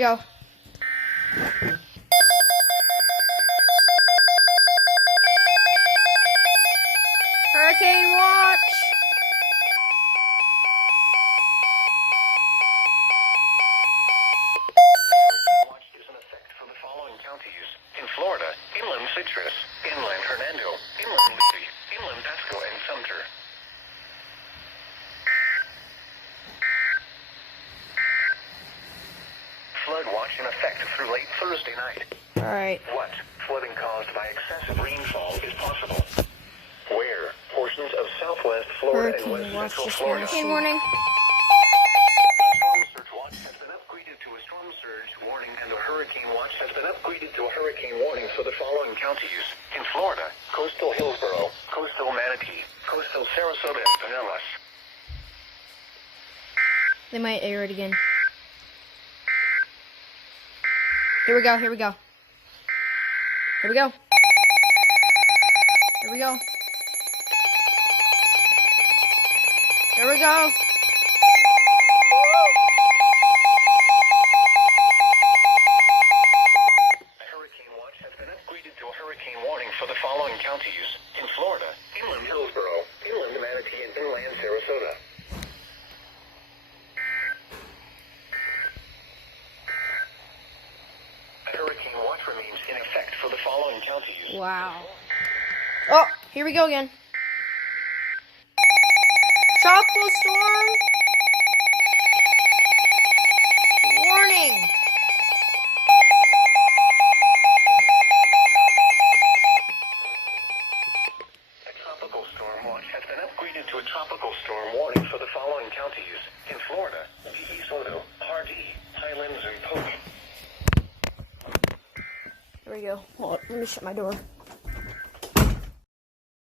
go. Hurricane watch. Watch is in effect for the following counties. In Florida, inland Citrus, inland Hernando, inland Lee, inland Pasco, and Sumter. Flood watch in effect through late Thursday night. Alright. What flooding caused by excessive rainfall is possible? Where portions of southwest Florida and Hurricane west watch central just Florida. hurricane warning. A storm surge watch has been upgraded to a storm surge warning, and a hurricane watch has been upgraded to a hurricane warning for the following counties. In Florida, coastal Hillsborough, coastal Manatee, coastal Sarasota, and Pinellas. They might air it again. Here we go, here we go. Here we go. Here we go. Here we go. A hurricane watch has been upgraded to a hurricane warning for the following counties. In Florida, inland Hillsborough, inland Manatee, and inland Sarasota. A hurricane watch remains in effect for the following counties. Wow. Oh, here we go again. Tropical storm. Warning. A tropical storm watch has been upgraded to a tropical storm warning for the following counties. In Florida, GE Soto, Hardee, Highlands, and Polk. Here we go. Hold on, let me shut my door.